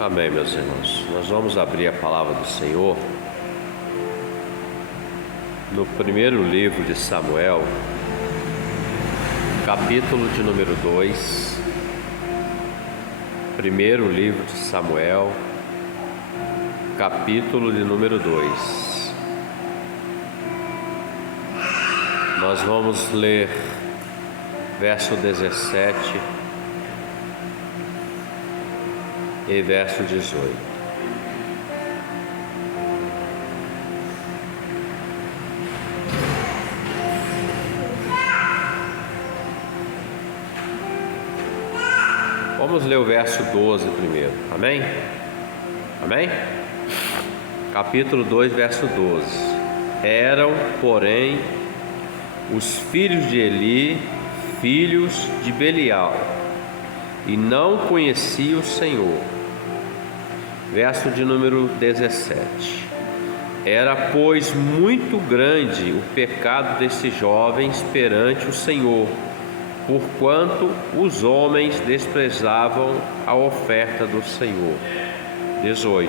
Amém, meus irmãos. Nós vamos abrir a palavra do Senhor no primeiro livro de Samuel, capítulo de número 2. Primeiro livro de Samuel, capítulo de número 2. Nós vamos ler verso 17 e verso 18. Vamos ler o verso 12 primeiro, amém? Amém? Capítulo 2, verso 12. Eram, porém, os filhos de Eli, filhos de Belial, e não conheciam o Senhor. Verso de número 17. Era, pois, muito grande o pecado desses jovens perante o Senhor, porquanto os homens desprezavam a oferta do Senhor. 18.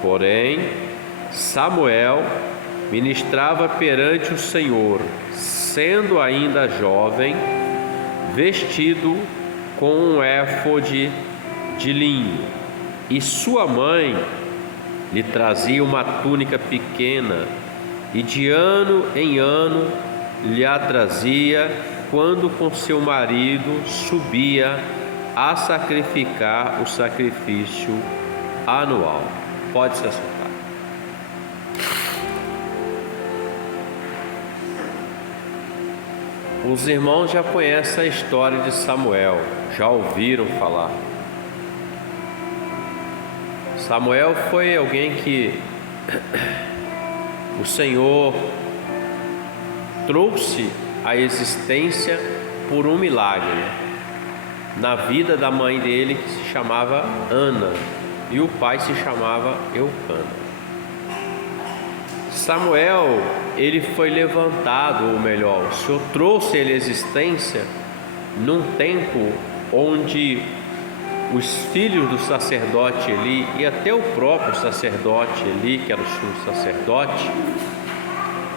Porém, Samuel ministrava perante o Senhor, sendo ainda jovem, vestido com um éfode de linho, e sua mãe lhe trazia uma túnica pequena, e de ano em ano lhe a trazia, quando com seu marido subia a sacrificar o sacrifício anual. Pode se assentar. Os irmãos já conhecem a história de Samuel, já ouviram falar. Samuel foi alguém que o Senhor trouxe à existência por um milagre na vida da mãe dele, que se chamava Ana, e o pai se chamava Eucana. Samuel, ele foi levantado, ou melhor, o Senhor trouxe ele à existência num tempo onde os filhos do sacerdote Eli e até o próprio sacerdote Eli, que era o sumo sacerdote,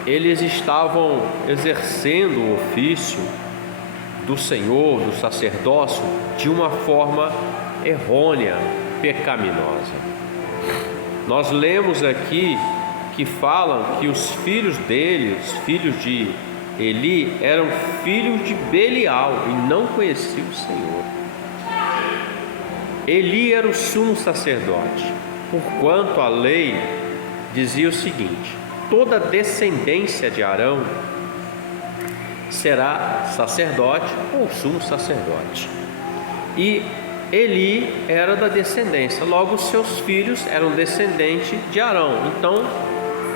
eles estavam exercendo o ofício do Senhor, do sacerdócio, de uma forma errônea, pecaminosa. Nós lemos aqui que falam que os filhos dele, os filhos de Eli, eram filhos de Belial e não conheciam o Senhor. Eli era o sumo sacerdote, porquanto a lei dizia o seguinte: toda descendência de Arão será sacerdote ou sumo sacerdote. E Eli era da descendência, logo seus filhos eram descendentes de Arão. Então,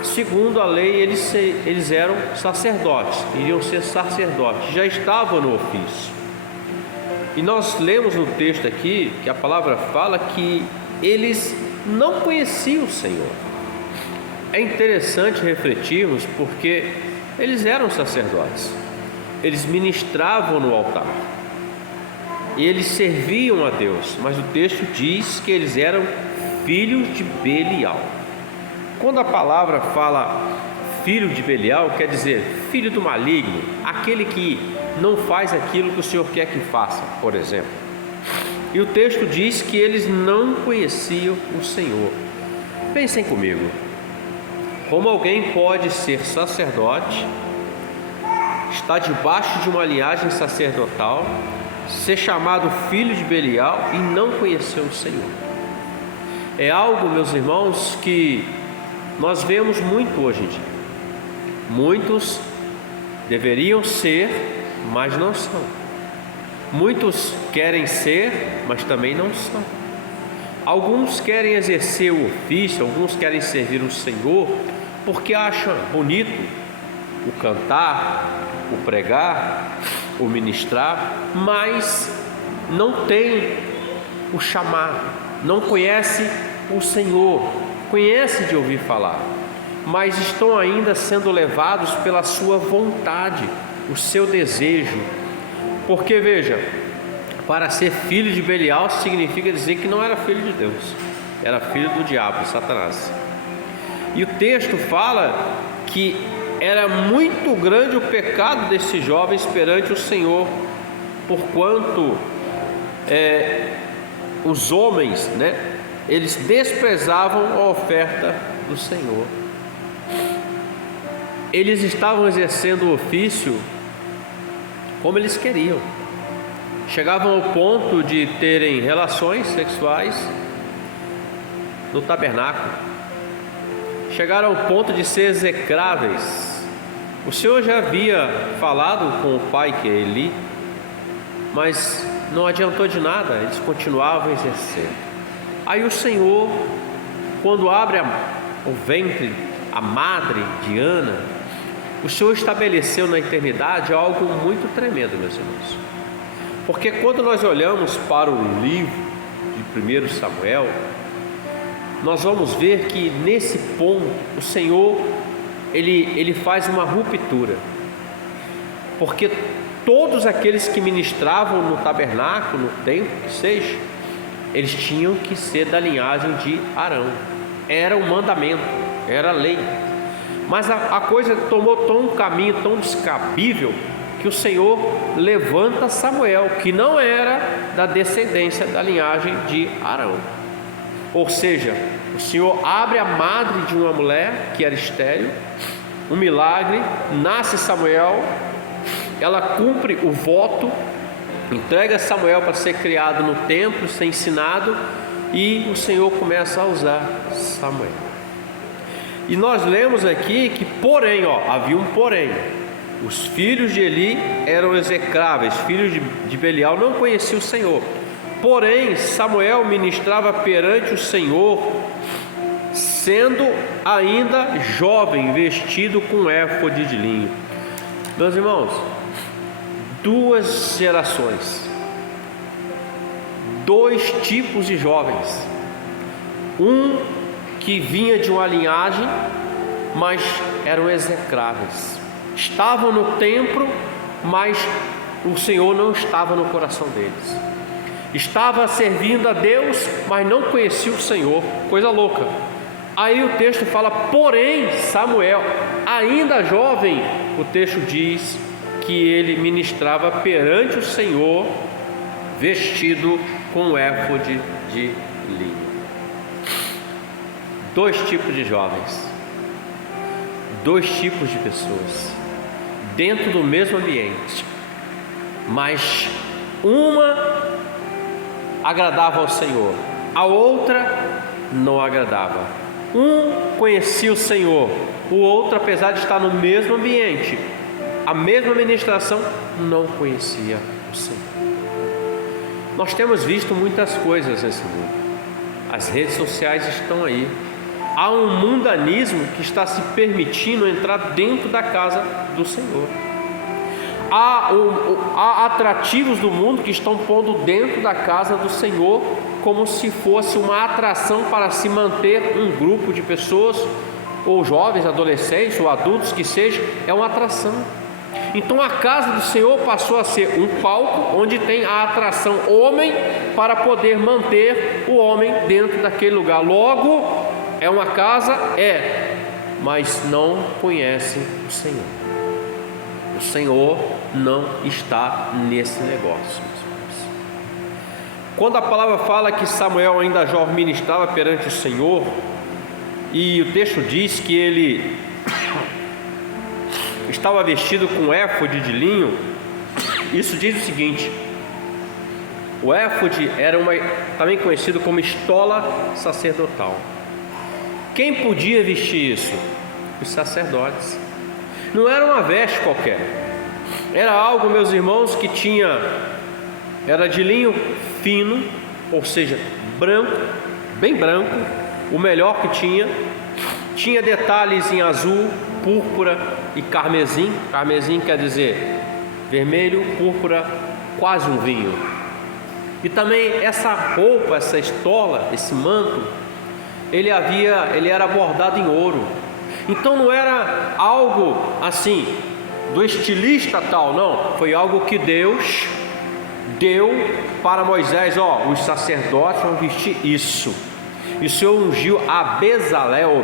segundo a lei, eles eram sacerdotes, iriam ser sacerdotes, já estavam no ofício. E nós lemos no texto aqui que a palavra fala que eles não conheciam o Senhor. É interessante refletirmos, porque eles eram sacerdotes, eles ministravam no altar e eles serviam a Deus, mas o texto diz que eles eram filhos de Belial. Quando a palavra fala filho de Belial, quer dizer filho do maligno, aquele que não faz aquilo que o Senhor quer que faça, por exemplo. E o texto diz que eles não conheciam o Senhor. Pensem comigo, como alguém pode ser sacerdote, estar debaixo de uma linhagem sacerdotal, ser chamado filho de Belial e não conhecer o Senhor? É algo, meus irmãos, que nós vemos muito hoje em dia. Muitos deveriam ser, mas não são. Muitos querem ser, mas também não são. Alguns querem exercer o ofício, alguns querem servir o Senhor porque acham bonito o cantar, o pregar, o ministrar, mas não tem o chamado, não conhece o Senhor, conhece de ouvir falar, mas estão ainda sendo levados pela sua vontade, o seu desejo. Porque veja, para ser filho de Belial significa dizer que não era filho de Deus, era filho do diabo, Satanás. E o texto fala que era muito grande o pecado desses jovens perante o Senhor, porquanto os homens, eles desprezavam a oferta do Senhor. Eles estavam exercendo o ofício como eles queriam. Chegavam ao ponto de terem relações sexuais no tabernáculo. Chegaram ao ponto de ser execráveis. O Senhor já havia falado com o pai, que é Eli, mas não adiantou de nada, eles continuavam exercendo. Aí o Senhor, quando abre o ventre, a madre de Ana, o Senhor estabeleceu na eternidade algo muito tremendo, meus irmãos. Porque quando nós olhamos para o livro de 1 Samuel, nós vamos ver que nesse ponto o Senhor ele faz uma ruptura, porque todos aqueles que ministravam no tabernáculo, no templo, que seja, eles tinham que ser da linhagem de Arão. Era um mandamento, era lei. Mas a coisa tomou um caminho tão descabível que o Senhor levanta Samuel, que não era da descendência da linhagem de Arão. Ou seja, o Senhor abre a madre de uma mulher que era estéril, um milagre, nasce Samuel, ela cumpre o voto, entrega Samuel para ser criado no templo, ser ensinado, e o Senhor começa a usar Samuel. E nós lemos aqui que, porém, havia um porém. Os filhos de Eli eram execráveis, filhos de Belial não conheciam o Senhor. Porém, Samuel ministrava perante o Senhor, sendo ainda jovem, vestido com éfode de linho. Meus irmãos, duas gerações, dois tipos de jovens. Um que vinha de uma linhagem, mas eram execráveis. Estavam no templo, mas o Senhor não estava no coração deles. Estava servindo a Deus, mas não conhecia o Senhor. Coisa louca. Aí o texto fala, porém Samuel, ainda jovem, o texto diz que ele ministrava perante o Senhor, vestido com éfode de linho. Dois tipos de jovens, dois tipos de pessoas, dentro do mesmo ambiente, mas uma agradava ao Senhor, a outra não agradava. Um conhecia o Senhor, o outro, apesar de estar no mesmo ambiente, a mesma ministração, não conhecia o Senhor. Nós temos visto muitas coisas nesse mundo. As redes sociais estão aí. Há um mundanismo que está se permitindo entrar dentro da casa do Senhor. Há atrativos do mundo que estão pondo dentro da casa do Senhor, como se fosse uma atração para se manter um grupo de pessoas, ou jovens, adolescentes, ou adultos que seja, é uma atração. Então a casa do Senhor passou a ser um palco onde tem a atração homem, para poder manter o homem dentro daquele lugar. Logo, é uma casa, mas não conhece o Senhor. O Senhor não está nesse negócio. Quando a palavra fala que Samuel ainda jovem ministrava perante o Senhor, e o texto diz que ele estava vestido com éfode de linho, isso diz o seguinte: o éfode era também conhecido como estola sacerdotal. Quem podia vestir isso? Os sacerdotes. Não era uma veste qualquer, era algo, meus irmãos, que era de linho fino, ou seja, branco, bem branco, o melhor que tinha detalhes em azul, púrpura e carmesim. Carmesim quer dizer vermelho, púrpura, quase um vinho. E também essa roupa, essa estola, esse manto, ele era bordado em ouro. Então não era algo assim do estilista tal, não. Foi algo que Deus deu para Moisés: ó, os sacerdotes vão vestir isso. E o Senhor ungiu a Bezaleel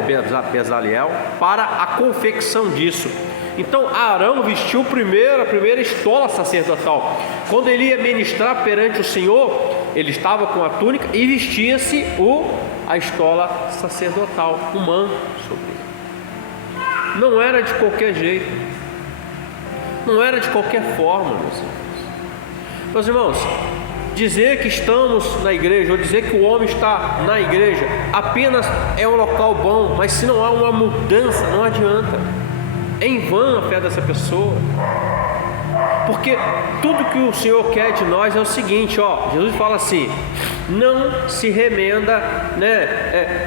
para a confecção disso. Então Arão vestiu a primeira estola sacerdotal. Quando ele ia ministrar perante o Senhor, ele estava com a túnica e vestia-se a estola sacerdotal, o manto sobre ele. Não era de qualquer jeito, não era de qualquer forma, meus irmãos. Meus irmãos, dizer que estamos na igreja, ou dizer que o homem está na igreja, apenas é um local bom, mas se não há uma mudança, não adianta. É em vão a fé dessa pessoa. Porque tudo que o Senhor quer de nós é o seguinte, ó, Jesus fala assim: não se remenda,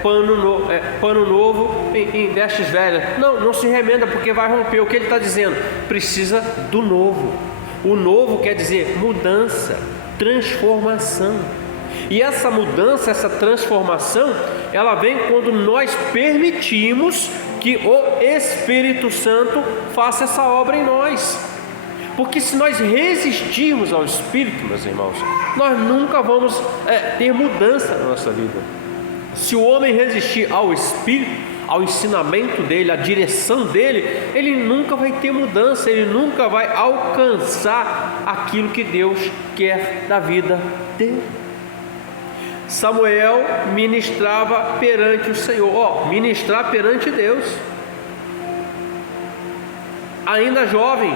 pano novo em vestes velhas. Não se remenda, porque vai romper. O que ele está dizendo? Precisa do novo. O novo quer dizer mudança, transformação. E essa mudança, essa transformação, ela vem quando nós permitimos que o Espírito Santo faça essa obra em nós. Porque se nós resistirmos ao Espírito, meus irmãos, nós nunca vamos ter mudança na nossa vida. Se o homem resistir ao Espírito, ao ensinamento dele, à direção dele, ele nunca vai ter mudança, ele nunca vai alcançar aquilo que Deus quer da vida dele. Samuel ministrava perante o Senhor, ministrar perante Deus. Ainda jovem,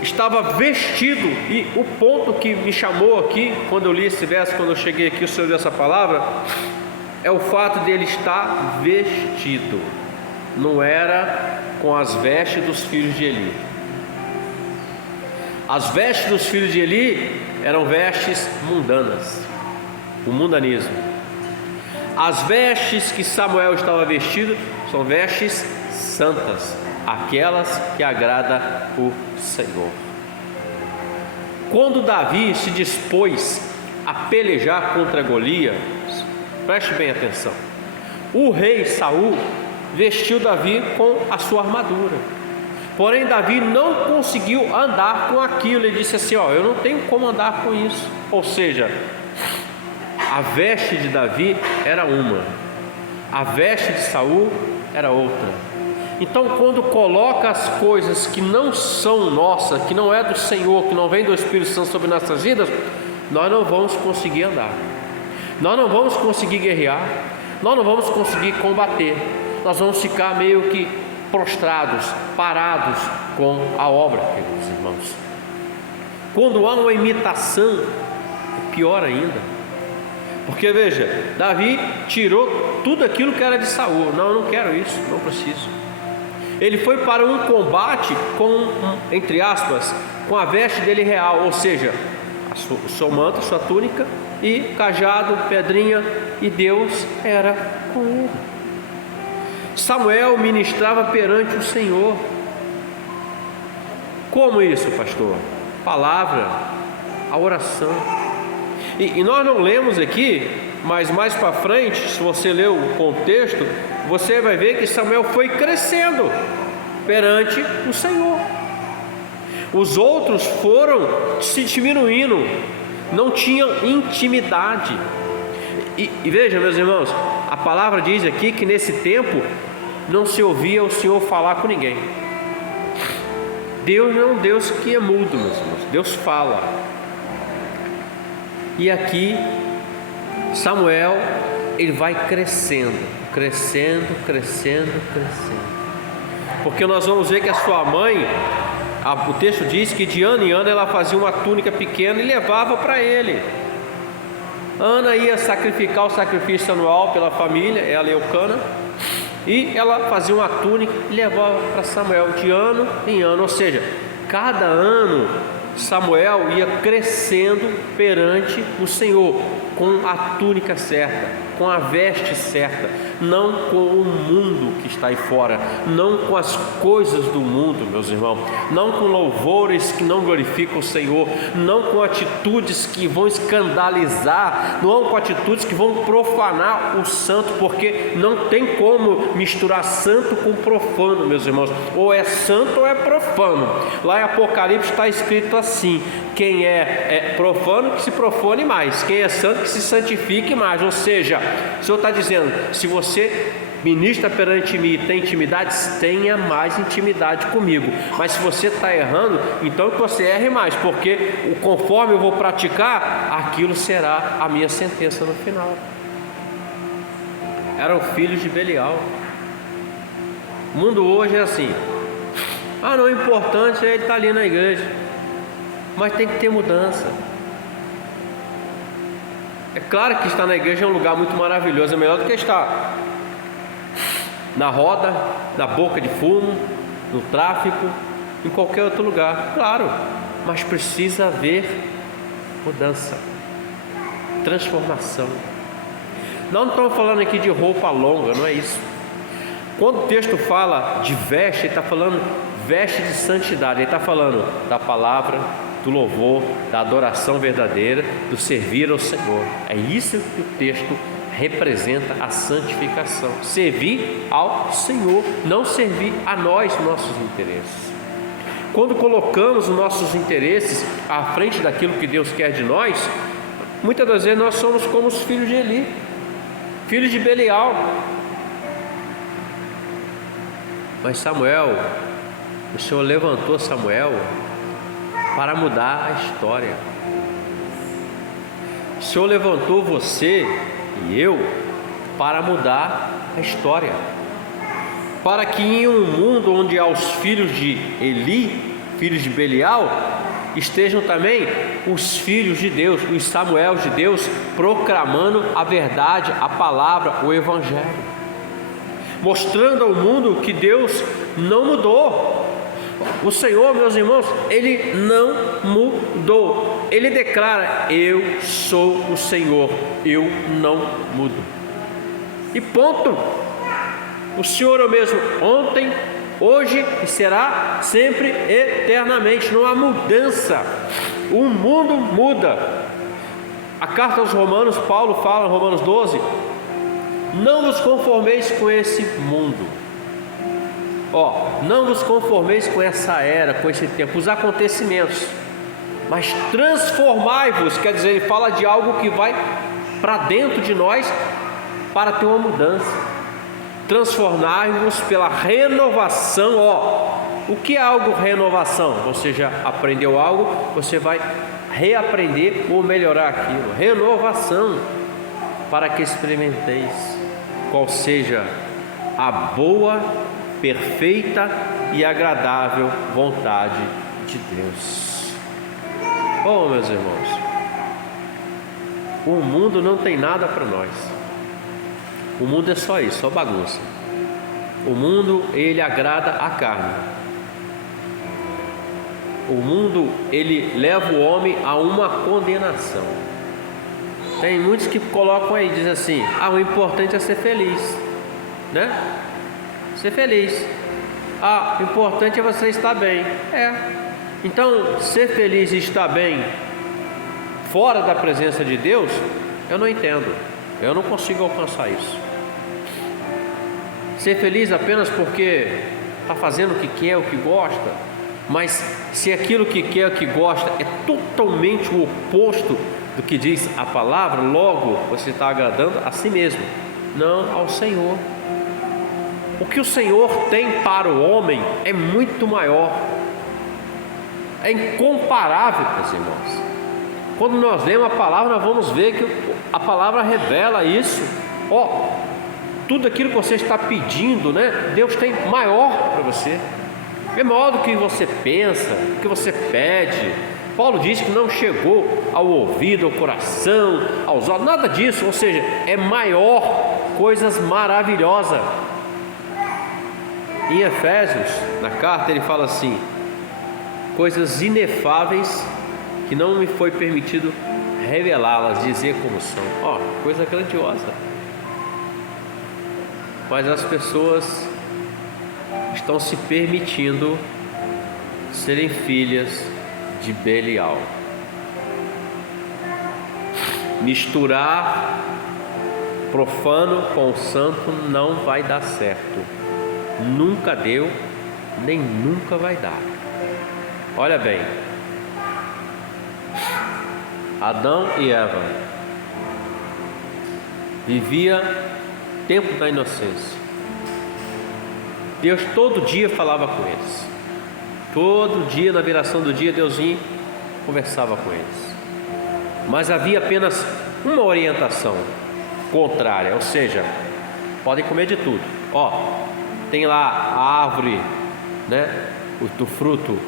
estava vestido, e o ponto que me chamou aqui, quando eu li esse verso, quando eu cheguei aqui, o Senhor deu essa palavra, é o fato dele estar vestido. Não era com as vestes dos filhos de Eli. As vestes dos filhos de Eli eram vestes mundanas, o mundanismo. As vestes que Samuel estava vestido são vestes santas, aquelas que agrada o Senhor. Quando Davi se dispôs a pelejar contra Golias, preste bem atenção, o rei Saul vestiu Davi com a sua armadura. Porém Davi não conseguiu andar com aquilo. Ele disse assim: eu não tenho como andar com isso. Ou seja, a veste de Davi era uma, a veste de Saul era outra. Então, quando coloca as coisas que não são nossas, que não é do Senhor, que não vem do Espírito Santo sobre nossas vidas, nós não vamos conseguir andar, nós não vamos conseguir guerrear, nós não vamos conseguir combater. Nós vamos ficar meio que prostrados, parados com a obra, queridos irmãos. Quando há uma imitação, é pior ainda. Porque veja, Davi tirou tudo aquilo que era de Saul. Não, eu não quero isso, não preciso. Ele foi para um combate com, entre aspas, com a veste dele real, ou seja, o seu manto, a sua túnica e cajado, pedrinha, e Deus era com ele. Samuel ministrava perante o Senhor. Como isso, pastor? Palavra, a oração. E nós não lemos aqui, mas mais para frente, se você ler o contexto, você vai ver que Samuel foi crescendo perante o Senhor. Os outros foram se diminuindo, não tinham intimidade. E veja, meus irmãos, a palavra diz aqui que nesse tempo não se ouvia o Senhor falar com ninguém. Deus não é um Deus que é mudo, meus irmãos. Deus fala. E aqui Samuel, ele vai crescendo, porque nós vamos ver que a sua mãe, o texto diz que de ano em ano ela fazia uma túnica pequena e levava para ele. Ana ia sacrificar o sacrifício anual pela família, ela e Eucana, e ela fazia uma túnica e levava para Samuel de ano em ano. Ou seja, cada ano Samuel ia crescendo perante o Senhor, com a túnica certa, com a veste certa. não com o mundo que está aí fora, não com as coisas do mundo, meus irmãos, não com louvores que não glorificam o Senhor, não com atitudes que vão escandalizar, não com atitudes que vão profanar o santo, porque não tem como misturar santo com profano, meus irmãos, ou é santo ou é profano. Lá em Apocalipse está escrito assim: quem é profano, que se profane mais, quem é santo, que se santifique mais. Ou seja, o Senhor está dizendo: se você ministra perante mim e tem intimidade, tenha mais intimidade comigo. Mas se você está errando, então que você erre mais, porque conforme eu vou praticar, aquilo será a minha sentença no final. Eram filhos de Belial. O mundo hoje é assim: não, o importante é ele estar ali na igreja, mas tem que ter mudança. É claro que estar na igreja é um lugar muito maravilhoso, é melhor do que estar na roda, na boca de fumo, no tráfico, em qualquer outro lugar, claro, mas precisa haver mudança, transformação. Nós não estamos falando aqui de roupa longa, não é isso. Quando o texto fala de veste, ele está falando veste de santidade, ele está falando da palavra, do louvor, da adoração verdadeira, do servir ao Senhor. É isso que o texto representa, a santificação. Servir ao Senhor, não servir a nós, nossos interesses. Quando colocamos os nossos interesses à frente daquilo que Deus quer de nós, muitas das vezes nós somos como os filhos de Eli, filhos de Belial. Mas Samuel, o Senhor levantou Samuel para mudar a história. O Senhor levantou você e eu para mudar a história, para que em um mundo onde há os filhos de Eli, filhos de Belial, estejam também os filhos de Deus, os Samuel de Deus, proclamando a verdade, a palavra, o Evangelho, mostrando ao mundo que Deus não mudou. O Senhor, meus irmãos, Ele não mudou. Ele declara: eu sou o Senhor, eu não mudo. E ponto. O Senhor é o mesmo ontem, hoje e será sempre eternamente. Não há mudança. O mundo muda. A carta aos Romanos, Paulo fala em Romanos 12: não vos conformeis com esse mundo. Não vos conformeis com essa era, com esse tempo, os acontecimentos, mas transformai-vos. Quer dizer, ele fala de algo que vai para dentro de nós para ter uma mudança. Transformai-vos pela renovação. O que é algo renovação? Você já aprendeu algo, você vai reaprender ou melhorar aquilo. Renovação, para que experimenteis qual seja a boa, perfeita e agradável vontade de Deus. Meus irmãos, o mundo não tem nada para nós. O mundo é só isso, só bagunça. O mundo, ele agrada a carne. O mundo, ele leva o homem a uma condenação. Tem muitos que colocam aí, dizem assim: o importante é ser feliz, né? Ser feliz. O importante é você estar bem. Então, ser feliz e estar bem fora da presença de Deus, eu não entendo. Eu não consigo alcançar isso. Ser feliz apenas porque está fazendo o que quer, o que gosta, mas se aquilo que quer, o que gosta é totalmente o oposto do que diz a palavra, logo você está agradando a si mesmo, não ao Senhor. O que o Senhor tem para o homem é muito maior, é incomparável, meus irmãos. Quando nós lemos a palavra, nós vamos ver que a palavra revela isso. Tudo aquilo que você está pedindo, né? Deus tem maior para você. É maior do que você pensa, do que você pede. Paulo diz que não chegou ao ouvido, ao coração, aos olhos, nada disso. Ou seja, é maior, coisas maravilhosas. Em Efésios, na carta, ele fala assim: coisas inefáveis que não me foi permitido revelá-las, dizer como são. Coisa grandiosa. mas as pessoas estão se permitindo serem filhas de Belial. Misturar profano com o santo não vai dar certo. Nunca deu, nem nunca vai dar. Olha bem, Adão e Eva vivia tempo da inocência. Deus todo dia falava com eles. Todo dia, na viração do dia, Deus vinha e conversava com eles. Mas havia apenas uma orientação contrária, ou seja, podem comer de tudo. Tem lá a árvore, né, do fruto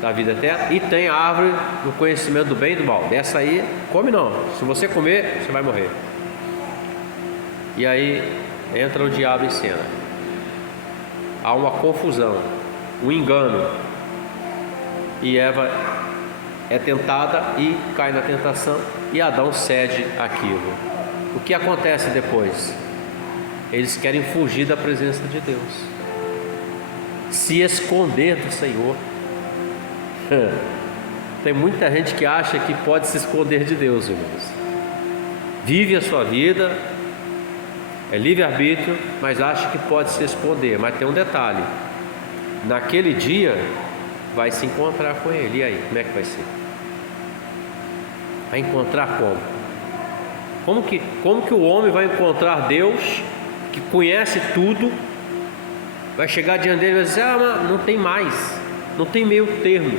da vida eterna, e tem a árvore do conhecimento do bem e do mal. Dessa aí, come não. Se você comer, você vai morrer. E aí entra o diabo em cena. Há uma confusão, um engano, e Eva é tentada e cai na tentação, e Adão cede aquilo. O que acontece depois? Eles querem fugir da presença de Deus, se esconder do Senhor. Tem muita gente que acha que pode se esconder de Deus, irmãos. Vive a sua vida, é livre-arbítrio, mas acha que pode se esconder. Mas tem um detalhe: naquele dia vai se encontrar com Ele. E aí, como é que vai ser? Vai encontrar como? Como que o homem vai encontrar Deus, que conhece tudo? Vai chegar diante dele e vai dizer: mas não tem mais, não tem meio termo.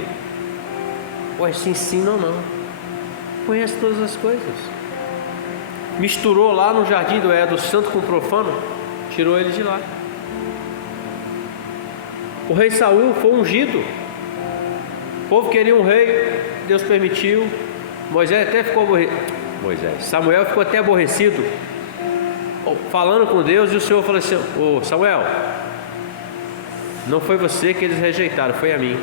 Pois sim, não. Conhece todas as coisas. Misturou lá no jardim do Éden, do santo com o profano, tirou ele de lá. O rei Saul foi ungido. O povo queria um rei, Deus permitiu. Moisés até ficou aborrecido. Samuel ficou até aborrecido, falando com Deus, e o Senhor falou assim: Samuel, não foi você que eles rejeitaram, foi a mim.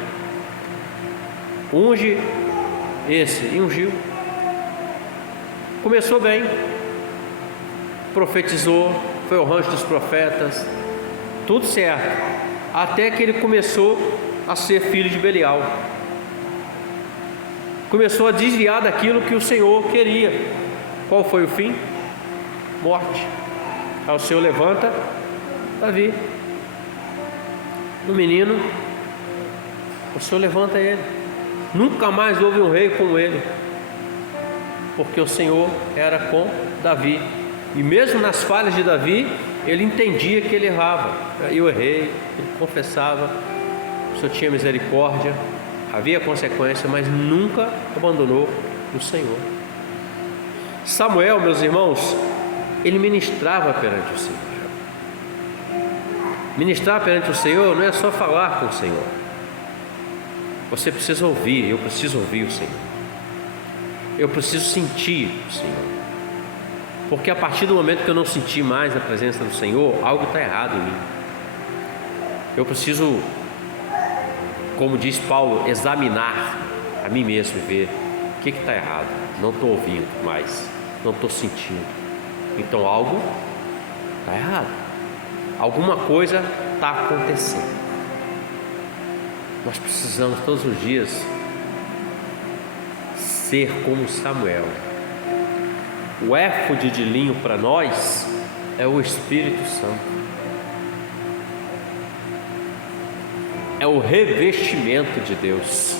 Unge esse, e ungiu. Começou bem, profetizou, foi ao rancho dos profetas, tudo certo, até que ele começou a ser filho de Belial. Começou a desviar daquilo que o Senhor queria. Qual foi o fim? Morte. Aí o Senhor levanta Davi, o menino, o Senhor levanta ele. Nunca mais houve um rei como ele, porque o Senhor era com Davi. E mesmo nas falhas de Davi, ele entendia que ele errava. Eu errei, ele confessava, o Senhor tinha misericórdia, havia consequência, mas nunca abandonou o Senhor. Samuel, meus irmãos, ele ministrava perante o Senhor. Ministrar perante o Senhor não é só falar com o Senhor. Você precisa ouvir, eu preciso ouvir o Senhor. Eu preciso sentir o Senhor. Porque a partir do momento que eu não sentir mais a presença do Senhor, algo está errado em mim. Eu preciso, como diz Paulo, examinar a mim mesmo e ver o que está errado. Não estou ouvindo mais, não estou sentindo. Então algo está errado. Alguma coisa está acontecendo. Nós precisamos todos os dias ser como Samuel. O éfode de linho para nós é o Espírito Santo. É o revestimento de Deus,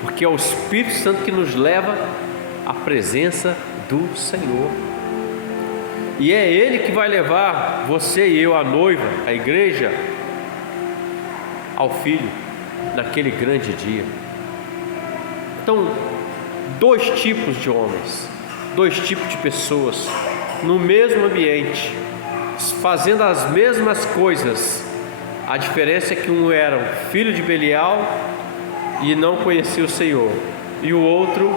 porque é o Espírito Santo que nos leva à presença do Senhor. E é Ele que vai levar você e eu, a noiva, a igreja, ao Filho, naquele grande dia. Então, dois tipos de homens, dois tipos de pessoas, no mesmo ambiente, fazendo as mesmas coisas. A diferença é que um era um filho de Belial e não conhecia o Senhor, e o outro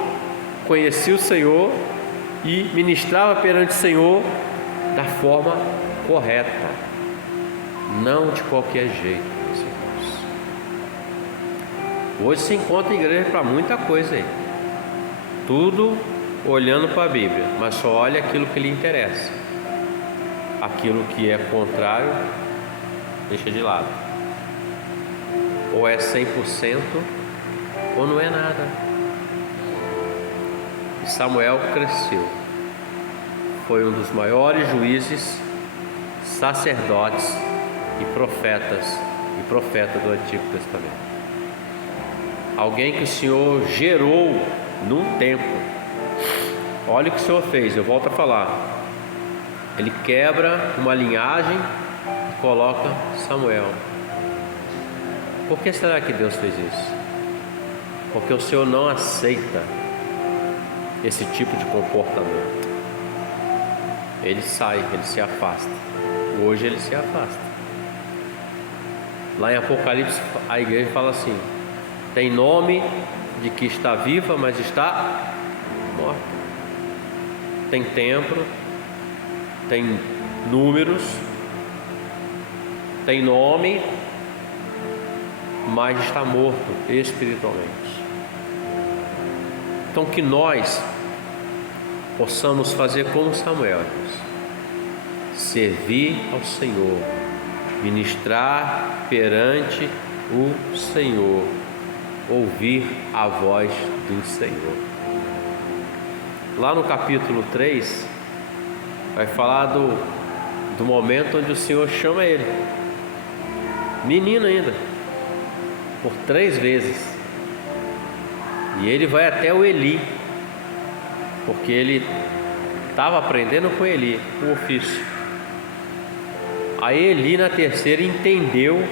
conhecia o Senhor e ministrava perante o Senhor da forma correta, não de qualquer jeito. Hoje se encontra igreja para muita coisa aí, tudo olhando para a Bíblia, mas só olha aquilo que lhe interessa. aquilo que é contrário, deixa de lado. Ou é 100% ou não é nada. E Samuel cresceu. Foi um dos maiores juízes, sacerdotes e profeta do Antigo Testamento. Alguém que o Senhor gerou num tempo. Olha o que o Senhor fez, eu volto a falar. Ele quebra uma linhagem e coloca Samuel. Por que será que Deus fez isso? Porque o Senhor não aceita esse tipo de comportamento. Ele sai, ele se afasta. Hoje ele se afasta. Lá em Apocalipse a igreja fala assim: tem nome de que está viva, mas está morta. Tem templo, tem números, tem nome, mas está morto espiritualmente. Então que nós possamos fazer como Samuel, servir ao Senhor, ministrar perante o Senhor, ouvir a voz do Senhor. Lá no capítulo 3 vai falar do momento onde o Senhor chama ele, menino ainda, por 3 vezes, e ele vai até o Eli, porque ele estava aprendendo com Eli o ofício. Aí Eli na terceira entendeu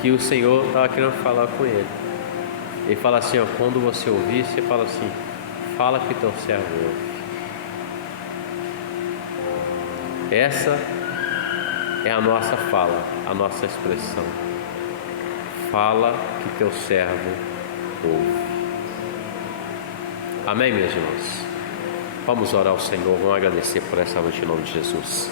que o Senhor estava querendo falar com ele. Ele fala assim, ó, quando você ouvir, você fala assim: fala que teu servo ouve. Essa é a nossa fala, a nossa expressão. Fala que teu servo ouve. Amém, meus irmãos? Vamos orar ao Senhor, vamos agradecer por essa noite em nome de Jesus.